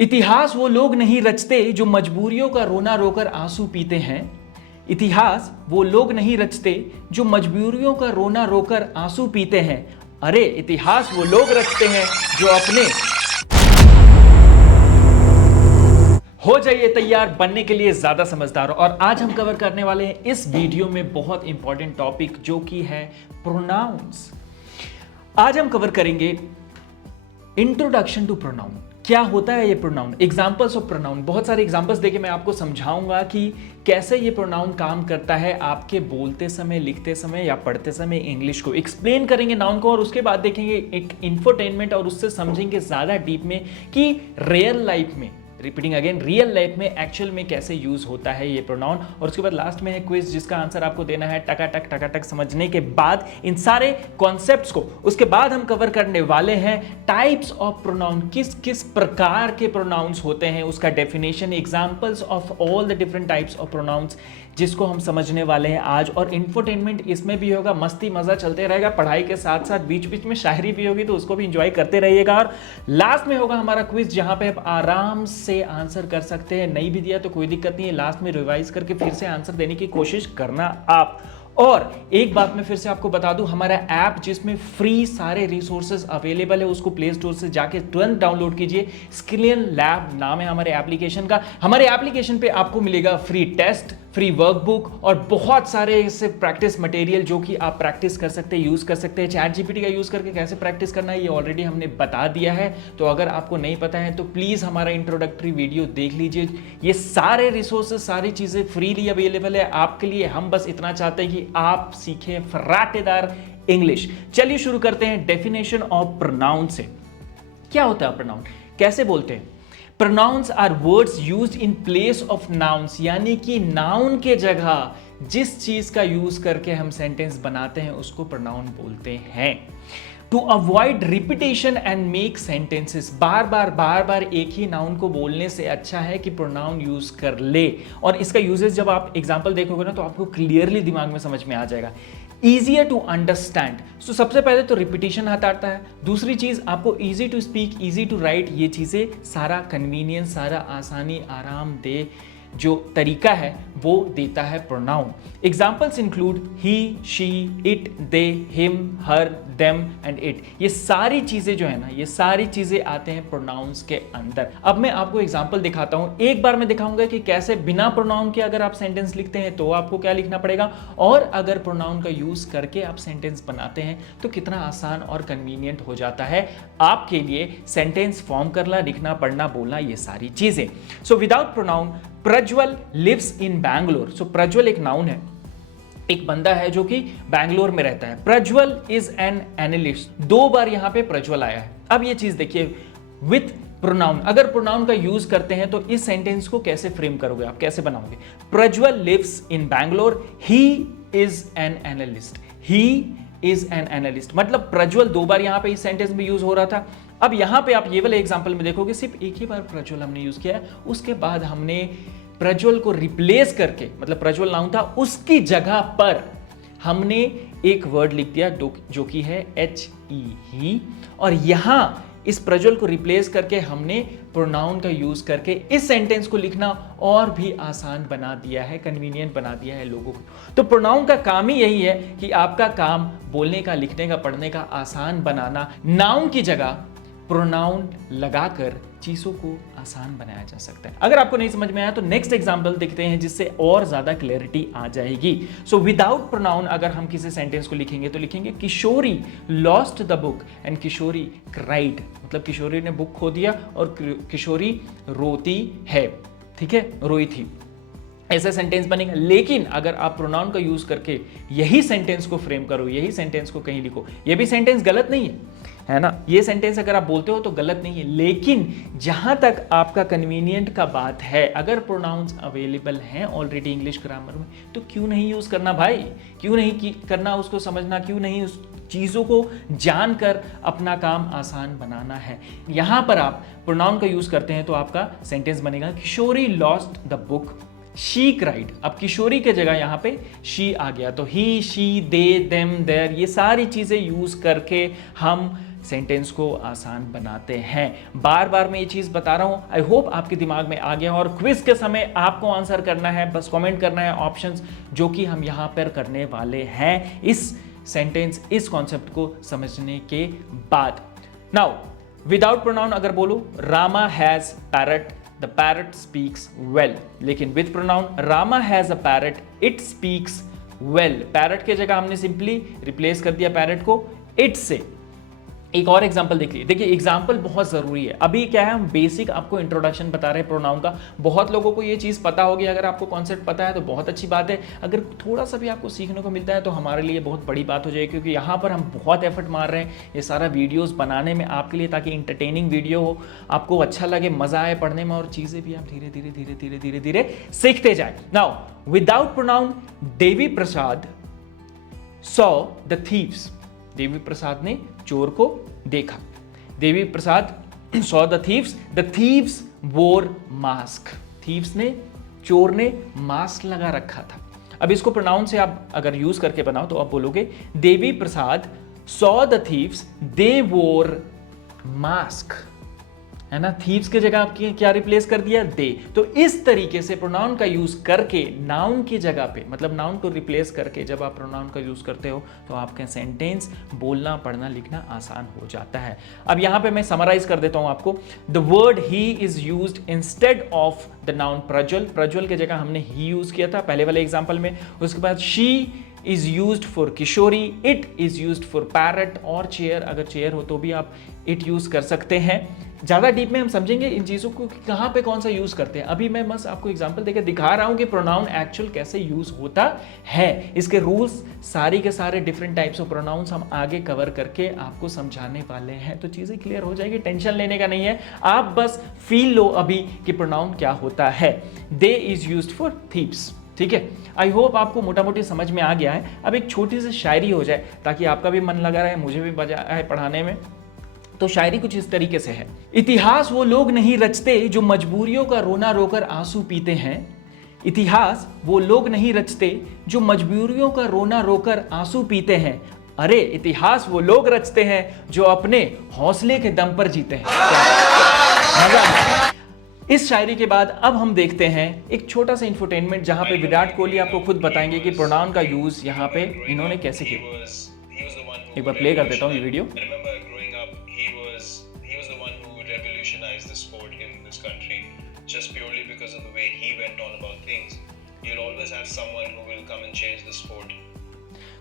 इतिहास वो लोग नहीं रचते जो मजबूरियों का रोना रोकर आंसू पीते हैं। इतिहास वो लोग नहीं रचते जो मजबूरियों का रोना रोकर आंसू पीते हैं। अरे इतिहास वो लोग रचते हैं जो अपने। हो जाइए तैयार बनने के लिए ज्यादा समझदार। और आज हम कवर करने वाले हैं इस वीडियो में बहुत इंपॉर्टेंट टॉपिक जो कि है प्रोनाउंस। आज हम कवर करेंगे इंट्रोडक्शन टू प्रोनाउन। क्या होता है ये प्रोनाउन, एग्जाम्पल्स ऑफ प्रोनाउन। बहुत सारे एग्जाम्पल्स देके मैं आपको समझाऊंगा कि कैसे ये प्रोनाउन काम करता है आपके बोलते समय, लिखते समय या पढ़ते समय इंग्लिश को। एक्सप्लेन करेंगे नाउन को और उसके बाद देखेंगे एक इंफोटेनमेंट और उससे समझेंगे ज्यादा डीप में कि रियल लाइफ में, रिपीटिंग अगेन, रियल लाइफ में एक्चुअल में कैसे यूज होता है ये प्रोनाउन। और उसके बाद लास्ट में है क्विज जिसका आंसर आपको देना है टकाटक समझने के बाद इन सारे कॉन्सेप्ट्स को। उसके बाद हम कवर करने वाले हैं टाइप्स ऑफ प्रोनाउन, किस किस प्रकार के प्रोनाउंस होते हैं, उसका definition, examples of all the different types of pronouns जिसको हम समझने वाले हैं आज। और इंफोटेनमेंट इसमें भी होगा, मस्ती मजा चलते रहेगा, पढ़ाई के साथ साथ बीच बीच में शायरी भी होगी तो उसको भी एंजॉय करते रहिएगा। और लास्ट में होगा हमारा क्विज जहां पे आप आराम से आंसर कर सकते हैं। नहीं भी दिया तो कोई दिक्कत नहीं है, लास्ट में रिवाइज करके फिर से आंसर देने की कोशिश करना आप। और एक बात मैं फिर से आपको बता दूं, हमारा ऐप जिसमें फ्री सारे रिसोर्सेज अवेलेबल है उसको प्ले स्टोर से जाके तुरंत डाउनलोड कीजिए। स्किलियन लैब नाम है हमारे एप्लीकेशन का। हमारे एप्लीकेशन पे आपको मिलेगा फ्री टेस्ट, फ्री वर्कबुक और बहुत सारे इससे प्रैक्टिस मटेरियल जो कि आप प्रैक्टिस कर सकते हैं, यूज कर सकते हैं। चैट जीपीटी का यूज करके कैसे प्रैक्टिस करना है ये ऑलरेडी हमने बता दिया है, तो अगर आपको नहीं पता है तो प्लीज हमारा इंट्रोडक्टरी वीडियो देख लीजिए। ये सारे रिसोर्सेज, सारी चीजें फ्रीली अवेलेबल है आपके लिए। हम बस इतना चाहते हैं कि आप सीखें फर्राटेदार इंग्लिश। चलिए शुरू करते हैं डेफिनेशन ऑफ प्रोनाउन से। क्या होता है प्रोनाउन, कैसे बोलते हैं? Pronouns are words used in place of nouns, यानी कि नाउन के जगह जिस चीज का यूज करके हम सेंटेंस बनाते हैं उसको प्रोनाउन बोलते हैं। To avoid repetition and make sentences, बार बार एक ही नाउन को बोलने से अच्छा है कि प्रोनाउन यूज कर ले। और इसका यूजेस जब आप एग्जाम्पल देखोगे ना तो आपको क्लियरली दिमाग में समझ में आ जाएगा। ईजियर टू अंडरस्टैंड, सो सबसे पहले तो रिपीटेशन आता है। दूसरी चीज आपको easy to speak, easy to write, ये चीजें सारा कन्वीनियंस, सारा आसानी, आराम दे जो तरीका है वो देता है pronoun. Examples include he, she, it, they, him, her, them and it. ये सारी चीजें जो है ना, ये सारी चीजें आते हैं प्रोनाउंस के अंदर। अब मैं आपको एग्जाम्पल दिखाता हूं। एक बार मैं दिखाऊंगा कि कैसे बिना प्रोनाउन के अगर आप सेंटेंस लिखते हैं तो आपको क्या लिखना पड़ेगा, और अगर प्रोनाउन का यूज करके आप सेंटेंस बनाते हैं तो कितना आसान और कन्वीनियंट हो जाता है आपके लिए सेंटेंस फॉर्म करना, लिखना, पढ़ना, बोलना, ये सारी चीजें। So without pronoun, Prajwal lives in Bangalore. So Prajwal एक नाउन है, एक बंदा है जो कि बैंगलोर में रहता है। प्रज्वल इज एन एनालिस्ट, दो बार यहां पे प्रज्वल आया है। अब ये चीज देखिए, विथ प्रोनाउन, अगर प्रोनाउन का यूज करते हैं तो इस सेंटेंस को कैसे फ्रेम करोगे, आप कैसे बनाओगे? Prajwal lives in Bangalore, he is an analyst. He is an analyst मतलब प्रज्वल दो बार यहां पे इस सेंटेंस में यूज हो रहा था। अब यहां पे आप ये वाले एग्जांपल में देखोगे सिर्फ एक ही बार प्रज्वल हमने यूज किया है, उसके बाद हमने प्रज्वल को रिप्लेस करके, मतलब प्रज्वल नाउन था उसकी जगह पर हमने एक वर्ड लिख दिया जो कि है एच ई, ही। और यहां इस प्रज्वल को रिप्लेस करके हमने प्रोनाउन का यूज करके इस सेंटेंस को लिखना और भी आसान बना दिया है, कन्वीनियंट बना दिया है लोगों को। तो प्रोनाउन का काम ही यही है कि आपका काम बोलने का, लिखने का, पढ़ने का आसान बनाना। नाउन की जगह प्रोनाउन लगाकर चीजों को आसान बनाया जा सकता है। अगर आपको नहीं समझ में आया तो नेक्स्ट एग्जांपल देखते हैं जिससे और ज्यादा क्लैरिटी आ जाएगी। सो विदाउट प्रोनाउन अगर हम किसी सेंटेंस को लिखेंगे तो लिखेंगे Kishori lost the book and Kishori cried, मतलब किशोरी ने बुक खो दिया और किशोरी रोती है, ठीक है, रोई थी, ऐसा सेंटेंस बनेगा। लेकिन अगर आप प्रोनाउन का यूज करके यही सेंटेंस को फ्रेम करो, यही सेंटेंस को कहीं लिखो, ये भी सेंटेंस गलत नहीं है ना, ये सेंटेंस अगर आप बोलते हो तो गलत नहीं है। लेकिन जहां तक आपका कन्वीनियंट का बात है, अगर प्रोनाउंस अवेलेबल हैं ऑलरेडी इंग्लिश ग्रामर में तो क्यों नहीं यूज करना भाई, क्यों नहीं करना, उसको समझना, क्यों नहीं उस चीजों को जानकर अपना काम आसान बनाना है। यहां पर आप प्रोनाउन का यूज करते हैं तो आपका सेंटेंस बनेगा Kishori lost the book, she cried. अब किशोरी के जगह यहां पे शी आ गया तो ही, शी, दे, देम, देयर, ये सारी चीजें यूज करके हम सेंटेंस को आसान बनाते हैं। बार बार मैं ये चीज़ बता रहा हूँ, आई होप आपके दिमाग में आ गया। और क्विज के समय आपको आंसर करना है, बस कमेंट करना है ऑप्शंस जो कि हम यहाँ पर करने वाले हैं इस सेंटेंस, इस कॉन्सेप्ट को समझने के बाद। नाउ विदाउट प्रोनाउन अगर बोलो, Rama has parrot, the parrot speaks well. लेकिन with pronoun, Rama has a parrot, it speaks well. Parrot के जगह हमने सिंपली रिप्लेस कर दिया पैरट को इट से। एक और एग्जांपल देख लीजिए। देखिए एग्जांपल बहुत ज़रूरी है। अभी क्या है, हम बेसिक आपको इंट्रोडक्शन बता रहे हैं प्रोनाउन का। बहुत लोगों को ये चीज़ पता होगी, अगर आपको कॉन्सेप्ट पता है तो बहुत अच्छी बात है। अगर थोड़ा सा भी आपको सीखने को मिलता है तो हमारे लिए बहुत बड़ी बात हो जाएगी, क्योंकि यहाँ पर हम बहुत एफर्ट मार रहे हैं ये सारा वीडियोज़ बनाने में आपके लिए, ताकि इंटरटेनिंग वीडियो हो, आपको अच्छा लगे, मज़ा आए पढ़ने में, और चीज़ें भी आप धीरे धीरे धीरे धीरे धीरे धीरे सीखते जाए। Now without pronoun, Devi Prasad saw the thieves. Devi Prasad ने चोर को देखा। Devi Prasad saw the thieves, the thieves wore mask. Thieves ने, चोर ने मास्क लगा रखा था। अब इसको प्रोनाउन से आप अगर यूज करके बनाओ तो आप बोलोगे देवी प्रसाद सॉ द थीव्स, दे वोर मास्क, है ना। थीव्स के जगह आपकी क्या रिप्लेस कर दिया, दे। तो इस तरीके से प्रोनाउन का यूज करके नाउन की जगह पे, मतलब नाउन को रिप्लेस करके जब आप प्रोनाउन का यूज करते हो तो आपका सेंटेंस बोलना, पढ़ना, लिखना आसान हो जाता है। अब यहां पे मैं समराइज कर देता हूं आपको। The word he is used instead of the noun Prajwal. Prajwal के जगह हमने ही यूज किया था पहले वाले एग्जाम्पल में। उसके बाद she is used for Kishori, it is used for parrot, और चेयर, अगर चेयर हो तो भी आप इट यूज कर सकते हैं। ज़्यादा डीप में हम समझेंगे इन चीज़ों को कि कहाँ पे कौन सा यूज़ करते हैं। अभी मैं बस आपको एग्जांपल देकर दिखा रहा हूँ कि प्रोनाउन एक्चुअल कैसे यूज़ होता है। इसके रूल्स सारी के सारे डिफरेंट टाइप्स ऑफ प्रोनाउंस हम आगे कवर करके आपको समझाने वाले हैं, तो चीज़ें क्लियर हो जाएगी। टेंशन लेने का नहीं है, आप बस फील लो अभी कि प्रोनाउन क्या होता है। दे इज यूज्ड फॉर थीव्स, ठीक है। आई होप आपको मोटा मोटी समझ में आ गया है। अब एक छोटी सी शायरी हो जाए ताकि आपका भी मन लगा रहे, मुझे भी मजा आए पढ़ाने में। तो शायरी कुछ इस तरीके से है। इतिहास वो लोग नहीं रचते जो मजबूरियों का रोना रोकर आंसू पीते हैं। इतिहास वो लोग नहीं रचते जो मजबूरियों का रोना रोकर आंसू पीते हैं। अरे इतिहास वो लोग रचते हैं जो अपने हौसले के दम पर जीते हैं। मजा। इस शायरी के बाद अब हम देखते हैं एक छोटा सा इंफोटेनमेंट, जहां पे विराट कोहली आपको खुद बताएंगे कि प्रोनाउन का यूज यहाँ पे इन्होंने कैसे किया। एक बार प्ले कर देता हूँ ये video. Just purely because of the way he went on about things. You'll always have someone who will come and change the sport.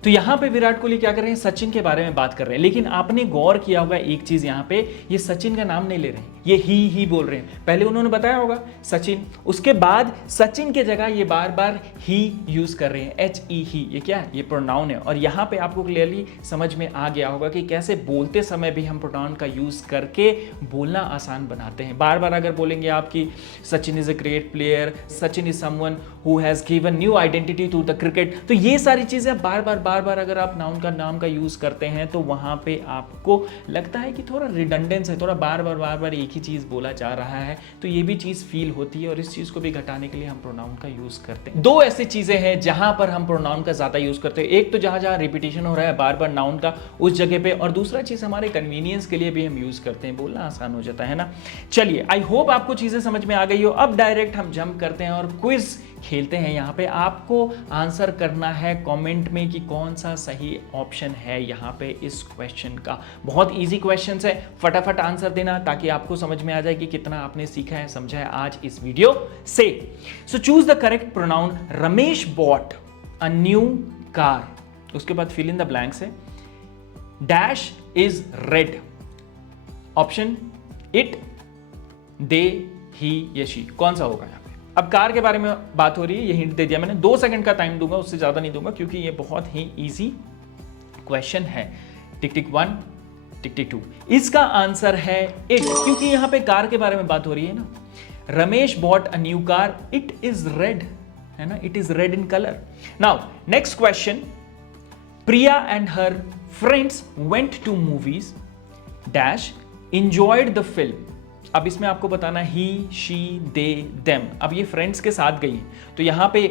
तो यहाँ पे विराट कोहली क्या कर रहे हैं, सचिन के बारे में बात कर रहे हैं। लेकिन आपने गौर किया होगा एक चीज, यहाँ पे ये सचिन का नाम नहीं ले रहे हैं, ये ही बोल रहे हैं। पहले उन्होंने बताया होगा सचिन, उसके बाद सचिन के जगह ये बार बार ही यूज कर रहे हैं, HE ही। ये क्या है, ये प्रोनाउन है। और यहाँ पे आपको क्लियरली समझ में आ गया होगा कि कैसे बोलते समय भी हम प्रोनाउन का यूज करके बोलना आसान बनाते हैं। बार बार अगर बोलेंगे आप कि Sachin is a great player, Sachin is someone who has given new identity to the cricket, तो ये सारी चीजें बार बार अगर आप नाम का यूज करते हैं तो वहां पे आपको लगता है कि थोड़ा रिडंडेंस है, थोड़ा बार बार एक ही चीज बोला जा रहा है, तो ये भी चीज फील होती है। और इस चीज को भी घटाने के लिए हम प्रोनाउन का यूज करते हैं। दो ऐसी चीजें हैं जहां पर हम प्रोनाउन का ज्यादा यूज करते हैं। एक तो जहां रिपीटिशन हो रहा है बार बार नाउन का उस जगह पे, और दूसरा चीज हमारे कन्वीनियंस के लिए भी हम यूज करते हैं, बोलना आसान हो जाता है ना। चलिए, आई होप आपको चीजें समझ में आ गई हो। अब डायरेक्ट हम जंप करते हैं और क्विज खेलते हैं। यहाँ पे आपको आंसर करना है कमेंट में कि कौन सा सही ऑप्शन है यहाँ पे इस क्वेश्चन का। बहुत इजी क्वेश्चन है, फटाफट आंसर देना ताकि आपको समझ में आ जाए कि कितना आपने सीखा है, समझा है आज इस वीडियो से। So choose the correct pronoun. Ramesh bought a new car, उसके बाद फिल इन द ब्लैंक्स है। Dash is red. Option it, they, he या शी, कौन सा होगा यहाँ पे? अब कार के बारे में बात हो रही है, ये हिंट दे दिया मैंने। 2 सेकंड का टाइम दूंगा, उससे ज्यादा नहीं दूंगा, क्योंकि ये बहुत ही इजी क्वेश्चन है। टिक टिक 1, टिक टिक 2। इसका आंसर है इट, क्योंकि यहां पे कार के बारे में बात हो रही है ना। Ramesh bought a new car, it is red, है ना, it is red in colour. Now next question. Priya and her friends went to movies dash enjoyed the film. अब इसमें आपको बताना ही, शी, दे, देम। अब ये फ्रेंड्स के साथ गई, तो यहां पे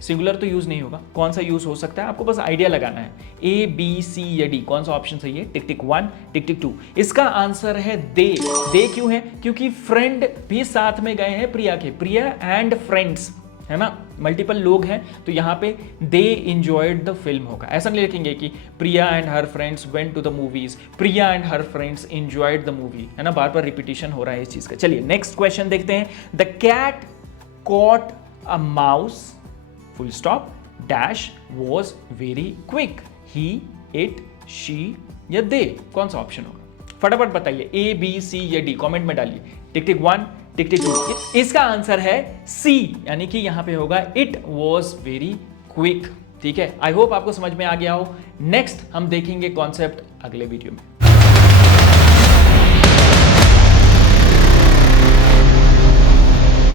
सिंगुलर तो यूज नहीं होगा, कौन सा यूज हो सकता है आपको बस आइडिया लगाना है। ए, बी, सी या डी, कौन सा ऑप्शन सही है? टिक टिक 1, टिक टिक 2। इसका आंसर है दे। दे क्यों है? क्योंकि फ्रेंड भी साथ में गए हैं प्रिया के, प्रिया एंड फ्रेंड्स, है ना, मल्टीपल लोग हैं, तो यहाँ पे दे इंजॉयड द फिल्म होगा। ऐसा नहीं लिखेंगे कि Priya and her friends went to the movies, Priya and her friends enjoyed the movie, है ना, बार बार रिपीटिशन हो रहा है इस चीज का। चलिए नेक्स्ट क्वेश्चन देखते हैं। The cat caught a mouse full stop dash was very quick, he, it, she या दे, कौन सा ऑप्शन होगा? फटाफट बताइए, ए, बी, सी या डी, कमेंट में डालिए। टिक टिक 1, टिक टिक 2। इसका आंसर है सी, यानी कि यहां पे होगा इट वॉज वेरी क्विक। ठीक है, आई होप आपको समझ में आ गया हो। नेक्स्ट हम देखेंगे कॉन्सेप्ट अगले वीडियो में।